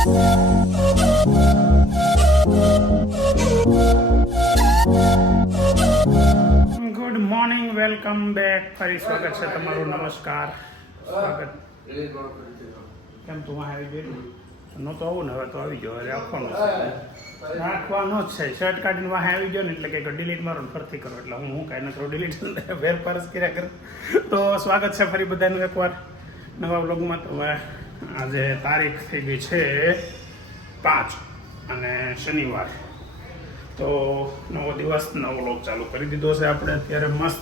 Good morning welcome back ફરી સ્વાગત છે તમારું નમસ્કાર. સ્વાગત. કેમ તું આવી ગયેલું નહોતો આવું ને, હવે તો આવી ગયો. હવે રાખવાનું છે. રાખવાનો જ છે. શર્ટ કાઢીને વાહ આવી ગયો ને, એટલે કે ડિલીટ મારો ફરતી કરો. એટલે હું હું કાંઈ ન કરું ડિલીટ વેર પરસ કર્યા કર. તો સ્વાગત છે ફરી બધાનું એકવાર નવા બ્લોગમાં તો આજે તારીખ થઈ ગઈ છે પાંચ અને શનિવાર. તો નવો દિવસ, નવો લોક ચાલુ કરી દીધો છે આપણે. અત્યારે મસ્ત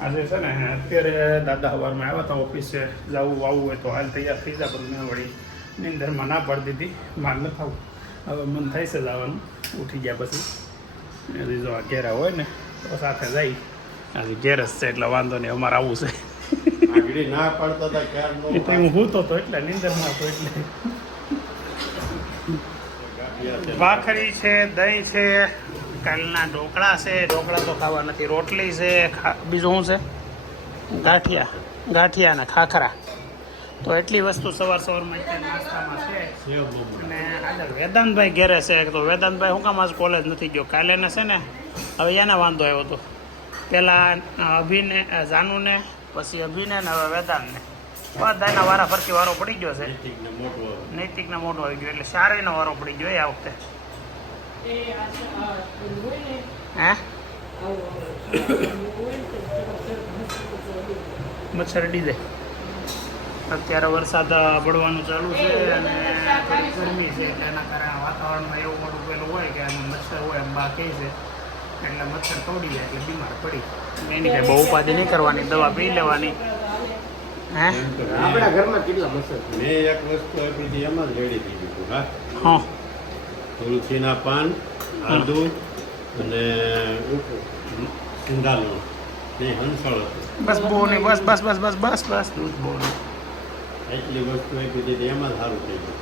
આજે છે ને, અત્યારે દાદા સવારમાં આવ્યા હતા ઓફિસે. જવું આવવું હોય તો હાલ તૈયાર થઈ જાય પણ મેં વળી નિંદરમાં ના પાડી દીધી. માર ન થવું. હવે મન થાય છે જવાનું. ઉઠી ગયા પછી. જો ઘેરા હોય ને, તો સાથે જઈ આજે ઘેર જ છે, એટલે વાંધો નહીં, અમારે આવવું છે. આગળ ના પાડતા હતા ક્યારનો એ તો હું હૂતો હતો એટલે નિંદરમાં હતો એટલે. ભાખરી છે દહીં છે કાલના ઢોકળા છે ઢોકળા તો ખાવા નથી રોટલી છે બીજું શું છે? ગાંઠિયા ગાંઠિયા અને ખાખરા. તો એટલી વસ્તુ સવાર સવારમાં અત્યારે નાસ્તામાં છે. અને આગળ વેદાંતભાઈ ઘેરે છે તો વેદાંતભાઈ હું કામ આજ કોલેજ નથી ગયો કાલે ને છે ને હવે એને વાંધો આવ્યો હતો પહેલાં અભિને જાનુને પછી અભિને ને હવે વેદાંતને. બધાના વારા ફરતી વારો પડી ગયો છે. નૈતિકને ને મોટો આવી ગયો એટલે શારેયનો વારો પડી ગયો એ આ વખતે. હે? મચ્છર અડી જાય અત્યારે વરસાદ પડવાનું ચાલુ છે અને થોડી ગરમી છે એટલે એના કારણે વાતાવરણમાં એવું મોટું પેલું હોય કે આમાં મચ્છર હોય એમ બા કહે છે. એટલે મચ્છર તોડી જાય એટલે બીમાર પડી એની કંઈ બહુ ઉપાધિ નહીં કરવાની દવા પી લેવાની. હે? આપણા ઘરમાં કેટલા મચ્છર મેં એક વસ્તુ આપી હતી એમાં જ રેડી થઈ ગયું હા. હા. તુલસીના પાન આદુ અને સિંધાલું ને હંસળ હતું. બસ બહુ નહીં બસ બસ બસ બસ બસ બસ. દૂધ બહુ નહીં એટલી વસ્તુ આપી હતી એમાં જ સારું થઈ ગયું.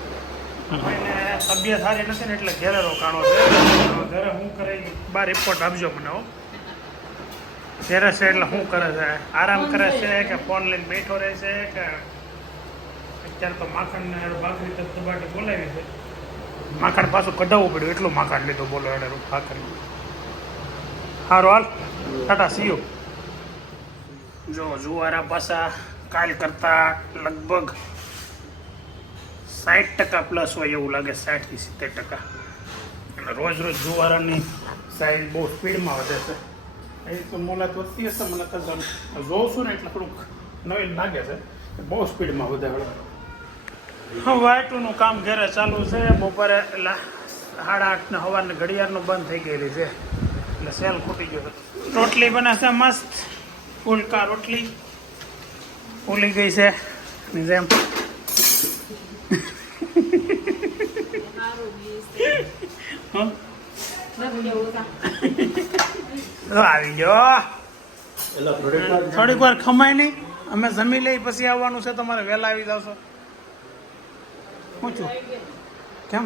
કોઈને તબિયત સારી નથી ને એટલે ઘેરે રોકાણો છે. ઘરે હું કરે બાર રિપોર્ટ આપજો મને, હો. ઘેરે છે એટલે શું કરે છે? આરામ કરે છે કે ફોન લઈને બેઠો રહે છે કે અત્યારે તો માખણ ને ભાખરી તબાટી બોલાવી છે. માખણ પાછું કઢાવવું પડ્યું. એટલું માખણ લીધું બોલો એને ભાખરી સારું હાલ. ટાટા સીઓ જો જુવારા પાછા કાલ કરતા લગભગ સાઠ ટકા પ્લસ હોય એવું લાગે, સાઠથી સિત્તેર ટકા. અને રોજ રોજ જુવારાની સાઈઝ બહુ સ્પીડમાં વધે છે. એ તો મોલાત વધતી હશે મને કદાચ જોઉં છું ને એટલે થોડુંક નવીન લાગે છે. બહુ સ્પીડમાં વધે હવે. વાયટુનું કામ ઘરે ચાલુ છે. બપોરે એટલે સાડા આઠ ને સવારને ઘડિયાળનું બંધ થઈ ગયેલી છે. એટલે સેલ ખૂટી ગયો રોટલી બનાવશે મસ્ત. ફૂલકા રોટલી. ફૂલી ગઈ છે. જેમ આવી ગયો. થોડીક વાર થોડીક વાર ખમાય નહીં. અમે જમી લઈ પછી આવવાનું છે તમારે વહેલા આવી જાવશો પૂછું કેમ?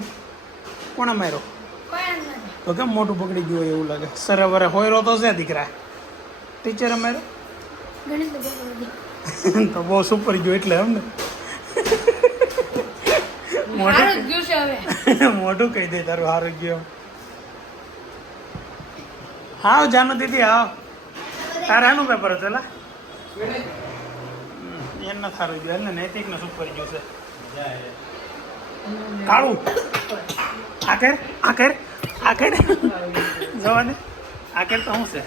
કોણે માર્યો? તો કેમ મોટું પકડી ગયું હોય એવું લાગે? સરે હોયરો તો છે દીકરા. ટીચરે માર્યો? તો બહુ સુપર ગયો એટલે એમ ને મોઢું મોઢું કહી દે તારું હારું ગયું. હાવ જાનુ દીદી હાવ. તારે આનું પેપર હતું એલા એને સારું ગયું. એટલે નૈતિક ને સુપર ગયું છે. કાળું આ કર આ કર જવા દે આ તો શું છે?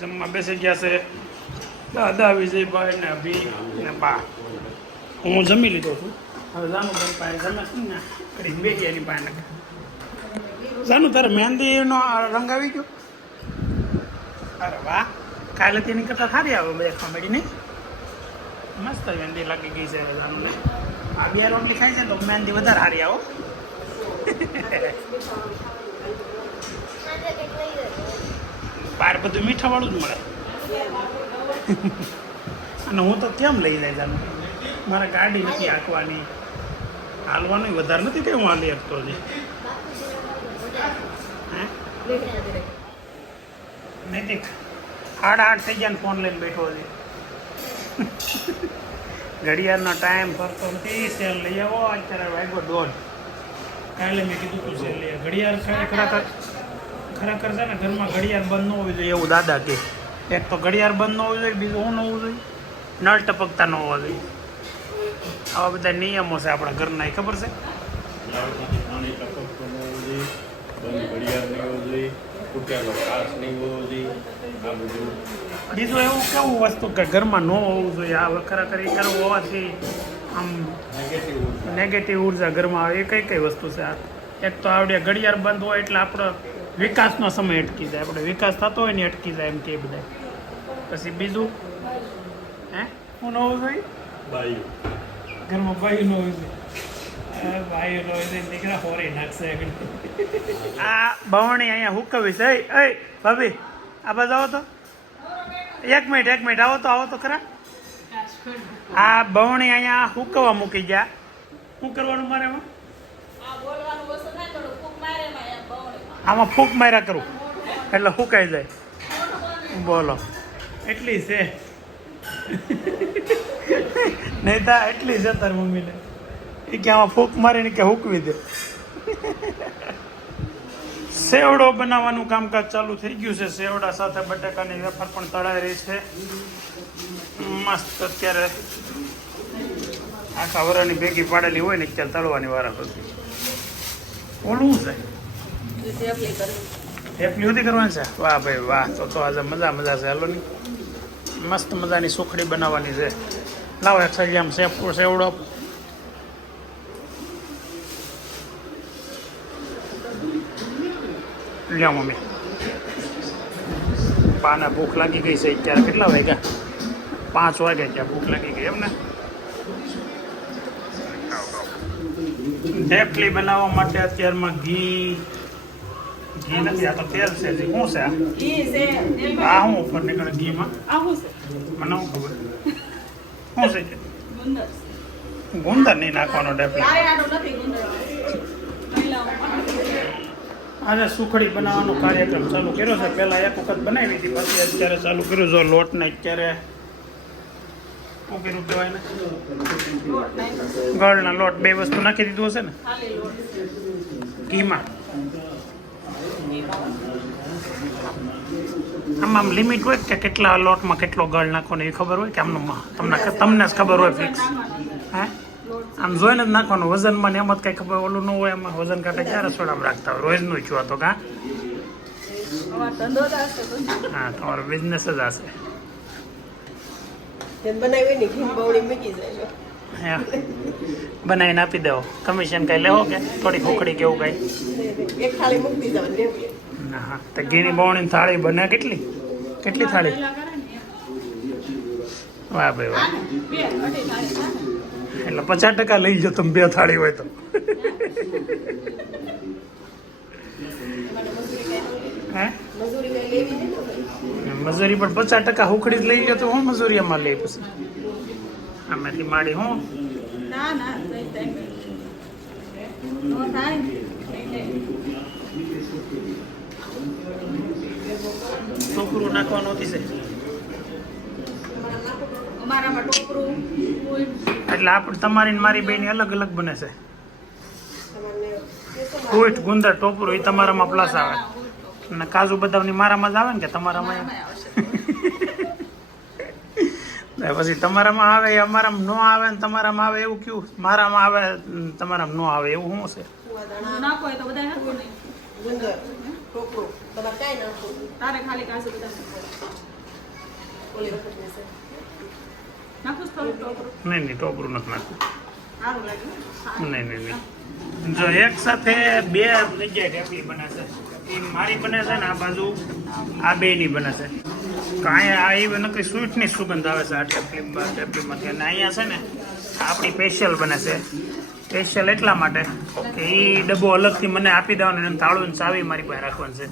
જમવા બેસી ગયા છે. દાદા વિજયભાઈ ને અભી ને બા. હું જમી લીધો છું. હવે જાનું બેન પાસે જમે છે ને કરીને બે ગયા એની પાસે. જાનું તારે મહેંદીનો રંગ આવી ગયો? અરે વાહ, કાલે તેની કરતાં સારી આવે બધા કોમેડી નહીં? મસ્ત મહેંદી લાગી ગઈ છે જાનુને આ બે રોટલી ખાય છે તો મહેંદી વધારે સારી આવો બહાર બધું મીઠાવાળું જ મળે. અને હું તો કેમ લઈ જાય જાનું? મારે ગાડી નથી હાંકવાની. હાલવાનું વધારે નથી કે હું હાલી શકતો હજી? નૈતિક સાડા આઠ થઈ ગયા ને ફોન લઈને બેઠો હજી. ઘડિયાળનો ટાઈમ ફરતો નથી સેલ લઈ આવો અત્યારે વાગ્યો દોઢ. કાલે મેં કીધું તું સેલ લઈ ઘડિયાળ ખરેખર ખરેખર છે ને ઘરમાં ઘડિયાળ બંધ ન હોવી જોઈએ એવું દાદા કે એક તો ઘડિયાળ બંધ ન હોવું જોઈએ બીજું શું ન હોવું જોઈએ? નળ ટપકતા ન હોવા જોઈએ. આવા બધા નિયમો છે આપણા ઘરના એ ખબર છે? બીજું એવું કેવું વસ્તુ કે ઘરમાં ન હોવું જોઈએ? આ ખરેખર એ કરવું હોવાથી આમ નેગેટિવ નેગેટિવ ઊર્જા ઘરમાં આવે. એ કઈ કઈ વસ્તુ છે? આ એક તો આવડે ઘડિયાળ બંધ હોય એટલે આપણો વિકાસનો સમય અટકી જાય. આપણે વિકાસ થતો હોય ને અટકી જાય એમ કે બધા પછી બીજું? હે? હું નવું જોઈ બાયું ઘરમાં ભાઈ નવું જોઈ છે. નવું જોઈ દીકરા હોરી નાખશે આ બવણી અહીંયા હુકવી છે. એ એ ભાભી આ બધા આવો તો. એક મિનિટ એક મિનિટ આવો તો આવો તો ખરા. આ બવણી અહીંયા હુકવા મૂકી ગયા. શું કરવાનું મારે એમાં? આમાં ફૂંક માર્યા કરું. એટલે હુકાઈ જાય. બોલો. એટલી છે. નહીં તા એટલી છે તાર મમ્મીને. એ કે આમાં ફૂંક મારીને કે હુકવી દે. સેવડો બનાવવાનું કામકાજ ચાલુ થઈ ગયું છે. સેવડા સાથે બટાકાની વેફર પણ તળાઈ રહી છે. મસ્ત અત્યારે આખા વરાની ભેગી પાડેલી હોય ને અત્યારે તળવાની વારા હતી. ઓલું છે. એટલી સુધી કરવાની છે? વાહ ભાઈ વાહ. તો તો આજે મજા મજા છે. હાલો ની. મસ્ત મજાની સુખડી બનાવવાની છે. લાવો એક સાઈડ આમ સેફ સેવડો. લ્યો મમ્મી. પાને ભૂખ લાગી ગઈ છે અત્યારે કેટલા વાગ્યા? પાંચ વાગ્યા ત્યાં ભૂખ લાગી ગઈ એમને. થેપલી બનાવવા માટે અત્યારમાં ઘી ઘી નથી આ તો તેલ છે જી. શું છે? આ શું ઉપર નીકળે ઘીમાં? મને શું ખબર? શું છે? ગુંદર નહીં નાખવાનો ડેપલી આજે સુખડી બનાવવાનો કાર્યક્રમ ચાલુ કર્યો છે. પહેલાં એક વખત બનાવી હતી પછી અત્યારે ચાલુ કર્યું છે. લોટને અત્યારે શું કર્યું કહેવાય ને ગળના લોટ બે વસ્તુ નાખી દીધું હશે ને? ઘીમાં. આમ આમ લિમિટ હોય કે કેટલા લોટમાં કેટલો ગળ નાખવાનો એ ખબર હોય કે આમનું તમને તમને જ ખબર હોય ફિક્સ હે? આમ જોઈને જ નાખવાનું. વજનમાં ને એમ જ કંઈ ખબર ઓલું ન હોય એમાં વજન કાંટે ક્યારે રસોડામાં રાખતા હોય? રોજનું છું તો કાં? હા તમારો બિઝનેસ જ હશે. બનાવીને આપી દેવો. કમિશન કઈ લેવો કે? થોડી ખોખડી કેવું કઈ? ના તો ઘીની બવણીની થાળી બને કેટલી? કેટલી થાળી? વાહ ભાઈ, વાહ. એટલે પચાસ ટકા લઈ જો તમે બે થાળી હોય તો. મજૂરી પણ પચાસ ટકા હુખડી જ લઈ ગયો તો હું મજૂરી એમાં લઈ પછી? આમાંથી માડી હું? ના છોકરું નાખવાનું હતી છે અમારામાં ટોપરું કોઈ એટલે આપણે તમારી ને મારી બેની અલગ અલગ બને છે. તમારે ગુંદર ટોપરું એ તમારામાં પ્લસ આવે. અને કાજુ બદામની મારામાં જ આવે ને કે તમારામાં? પછી તમારામાં આવે એ અમારામાં ન આવે ને તમારામાં આવે એવું કયું? મારામાં આવે તમારામાં ન આવે એવું શું છે? નહીં તમારે કાંઈ નાખવું તારે ખાલી કાજુ બધા ઓલી વખત છે નાખું થોડું ટોપરું નહીં નહીં ટોપરું નથી નાખવું સારું લાગ્યું નહીં નહીં નહીં જો એક સાથે બે જગ્યાએ ઢેપલી બને છે એ મારી બને છે ને આ બાજુ આ બેની બને છે કાંઈ આ એ નકરી સ્વીટની સુગંધ આવે છે આ ઢેપલી ઢેપલીમાંથી અને અહીંયા છે ને આપણી સ્પેશિયલ બને છે સ્પેશિયલ એટલા માટે કે એ ડબ્બો અલગથી મને આપી દેવાનો અને તાળું ચાવી મારી પાસે રાખવાનું છે.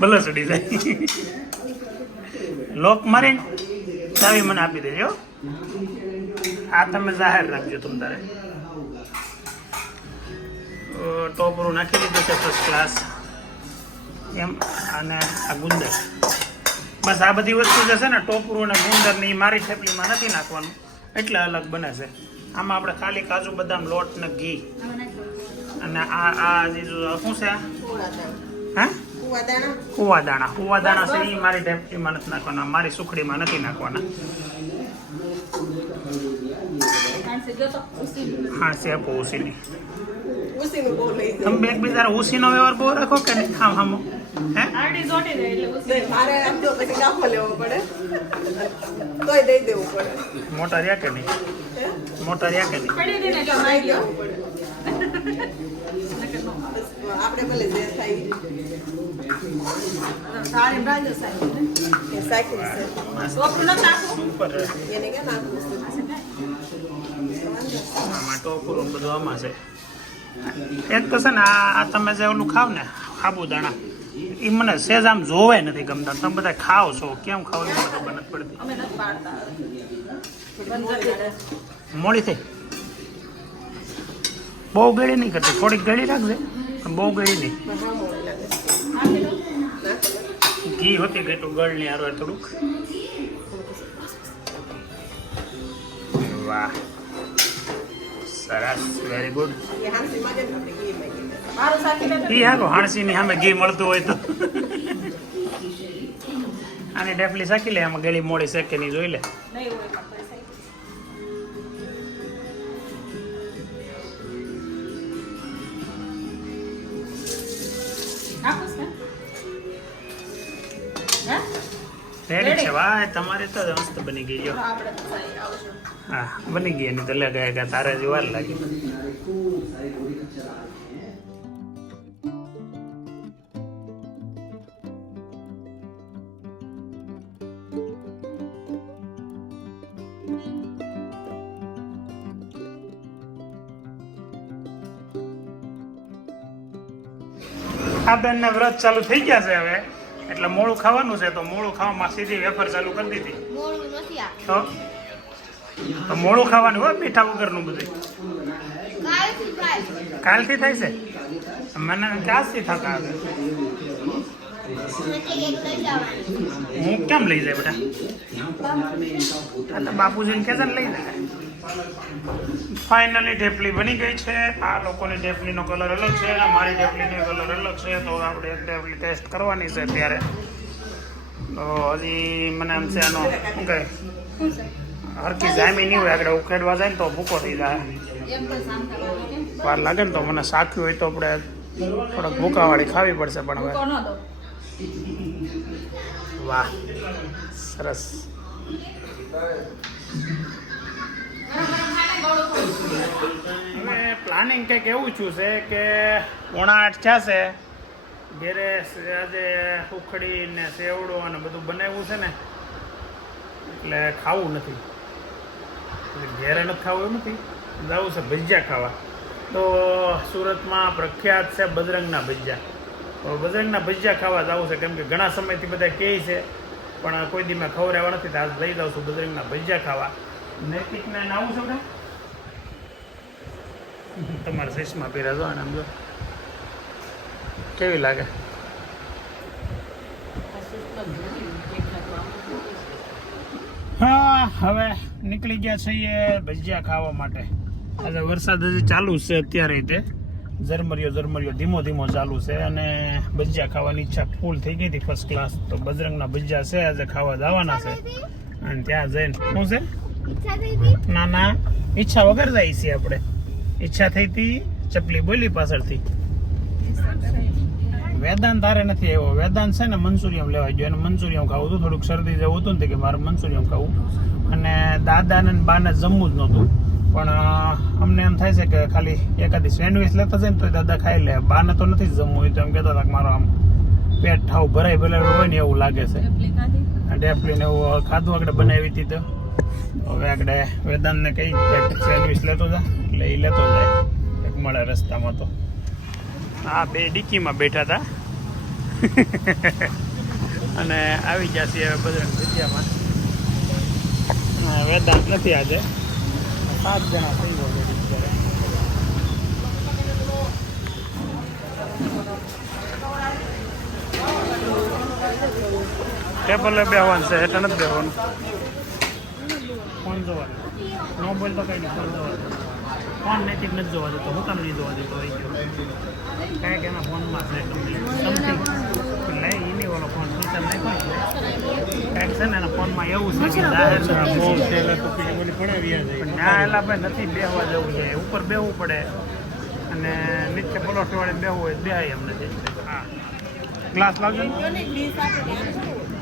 ભલે ચડી જાય. લોક મારી ચાવી મને આપી દેજો. આ તમે જાહેર રાખજો તમ તારે. ટોપરું નાખી દીધું છે ફર્સ્ટ ક્લાસ એમ, અને આ ગુંદર. બસ આ બધી વસ્તુ જે છે ને ટોપરું અને ગુંદર ને એ મારી થેપલીમાં નથી નાખવાનું. એટલે અલગ બને છે. આમાં આપણે ખાલી કાજુ બદામ લોટ ને ઘી. અને આ આ જે શું છે? આ? કુવા દાણા હા? કુવા દાણા. કુવા દાણા છે એ મારી ઢેપલીમાં નથી નાખવાના. મારી સુખડીમાં નથી નાખવાના. હા આપો ઉસીની. તમે એકબીજા ઉસીનો વ્યવહાર બહુ રાખો કે નહીં? ખામ આમ હે? આરડી જોટી દે એટલે ઉસી નહીં મારે આમ જો પછી ગાફો લેવો પડે. તોય દઈ દેવું પડે. મોટા રહ્યા કે નહીં? મોટા રહ્યા કે આપણે ભલે જે થાય. સારી બ્રાન્ડ સાહેબ. નાખવું? સુપર એને આમાં ટોપરું બધું આમાં છે. એક તો છે ને આ આ તમે જે ઓલું ખાવ ને સાબુદાણા એ મને સેજ આમ જોવે નથી ગમતા. તમે બધા ખાવ છો. કેમ ખાવ એ મને ખબર નથી પડતી. મોડી થઈ. બહુ ગળી નહીં કરતી. થોડીક ગળી રાખજે. પણ બહુ ગળી નહીં. ઘી હોતી ગઈ તો ગળની આરો થોડુંક. વાહ. સરસ. વેરી ગુડ ઘી હારો હાણસી ની સામે ઘી મળતું હોય તો. આની ડેફલી શાકી લે આમાં ગળી મોડી શેકે. ની? જોઈ લે? રેડી? છે. વાહ તમારે તો મસ્ત બની ગઈ આવશું. હા બની ગઈ એની તો લે ગયા ગયા તારે જ વાર લાગી. આ બેનને વ્રત ચાલુ થઈ ગયા છે હવે. એટલે મોડું ખાવાનું છે તો મોડું ખાવામાં સીધી વેફર ચાલુ કરી દીધી. તો? તો મોડું ખાવાનું હોય મીઠા વગરનું બધું. કાલથી થાય. થાય છે? મને ક્યાંથી થતા હું કેમ લઈ જાય બધા બાપુજીને કે લઈ જાય ફાઇનલી ઢેફલી બની ગઈ છે. આ લોકોની ઢેફલીનો કલર અલગ છે અને મારી ઢેફલીનો કલર અલગ છે. તો આપણે એક ઢેફલી ટેસ્ટ કરવાની છે ત્યારે તો હજી મને આમ છે આનો શું કહે? હરકી જામી નહીં હોય આગળ ઉખેડવા જાય ને તો ભૂકો થઈ જાય. એમ? વાર લાગે ને તો મને સાખ્યું હોય તો આપણે થોડાક ભૂકાવાળી ખાવી પડશે પણ હવે. વાહ સરસ. હવે પ્લાનિંગ કંઈક એવું છું છે કે પોણા આઠ છે ઘેરે આજે ઉખડી ને સેવડો અને બધું બનાવ્યું છે ને, એટલે ખાવું નથી. ઘેરે નથી ખાવું એવું નથી. જવું છે ભજીયા ખાવા. તો સુરતમાં પ્રખ્યાત છે બજરંગના ભજીયા. બજરંગના ભજીયા ખાવા જવું છે, કેમ કે ઘણા સમયથી બધા કહે છે, પણ કોઈ દી મેં ખવડાવવા નથી, તો આજ લઈ જાઉં છું બજરંગના ભજીયા ખાવા. છે? બેટા તમારા શેષમાં પહેરા જો આમ જો કેવી લાગે? હા હવે નીકળી ગયા છીએ ભજીયા ખાવા માટે. આજે વરસાદ હજી ચાલુ જ છે અત્યારે તે. ઝરમરિયો ઝરમરિયો ધીમો ધીમો ચાલુ છે અને ભજીયા ખાવાની ઈચ્છા ફૂલ થઈ ગઈ હતી ફર્સ્ટ ક્લાસ તો બજરંગના ભજીયા છે આજે ખાવા જવાના છે. અને ત્યાં જઈને શું છે? ના ના. ઈચ્છા વગર જાય છે આપણે. ઈચ્છા થઈ હતી ચપલી બોલી પાછળથી. વેદાંત તારે નથી આવ્યો. વેદાંત છે ને મંચુરિયમ લેવા ગયો. એને મંચુરિયમ ખાવું હતું. થોડુંક શરદી જેવું હતું ને કે મારે મંચુરિયમ ખાવું. અને દાદા ને બાને જમવું જ નહોતું. પણ અમને એમ થાય છે કે ખાલી એકાદી સેન્ડવિચ લેતા જાય ને તો દાદા ખાઈ લે. બાને તો નથી જ જમવું. હોય તો એમ કહેતા હતા કે મારો આમ પેટ ઠાવ ભરાય ભરાયેલું હોય ને એવું લાગે છે? ડેફલીને એવું ખાધું આગળ બનાવી હતી તો. હવે આગળ વેદાંતને કઈ સેન્ડવિચ લેતો જા. એટલે એ લેતો જાય. એક મળે રસ્તામાં તો. આ બે ડીકીમાં બેઠા હતા અને આવી ગયા છીએ હવે બજરંગ જગ્યામાં. વેદાંત નથી આજે. સાત જણા થઈ ગયો ટેબલે બેહવાનું છે, એટલે નથી બેહવાનું. ફોન જોવાનું નો બોલ તો કઈ નહીં ફોન જોવાનું ફોન નૈતિક નથી જોવા દેતો. હું તમને નહીં જોવા દેતો હોય ગયો. કાંઈક એના ફોનમાં છે સમથિંગ લઈ એની ઓલો ફોન ફીચર નહીં કોઈ કાંઈક છે ને એના ફોનમાં એવું છે કે જાહેર પણ ના એલા ભાઈ નથી બેહવા જવું જોઈએ ઉપર બેહવું પડે. અને નીચે પલોઠ વાળે બેહવું હોય બેહાય એમ નથી હા ગ્લાસ લાવજો શું?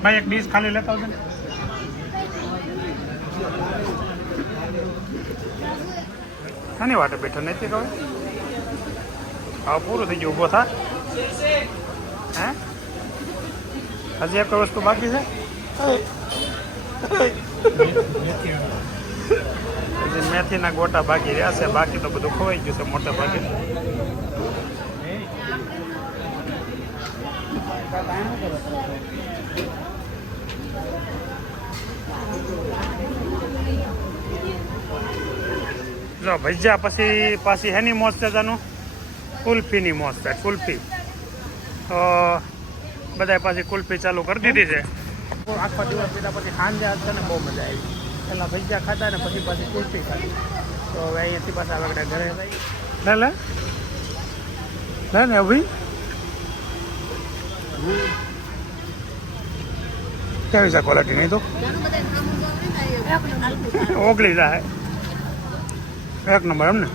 ભાઈ એક ડીશ ખાલી લેતા આવજો ને. શાની વાટે બેઠો નથી કહો હા પૂરું થઈ ગયું ઊભો થા હે હજી એક વસ્તુ બાકી છે હજી મેથીના ગોટા બાકી રહ્યા છે બાકી તો બધું ખોવાઈ ગયું છે મોટા ભાગે જો ભજીયા પછી પાછી હેની મોજ છે તેનું કુલ્ફીની મોજ છે કુલ્ફી. તો બધાય પાછી કુલ્ફી ચાલુ કરી દીધી છે. આખો દિવસ પીધા પછી સાંજે છે ને બહુ મજા આવી. પહેલાં ભજીયા ખાધા ને પછી પાછી કુલ્ફી ખાધી. તો હવે અહીંયાથી પાછા આપણે ઘરે લે લે. લે ને અભી કેવી છે ક્વોલિટી નહીં તો. ઓગળી જાય. એક નંબર એમ ને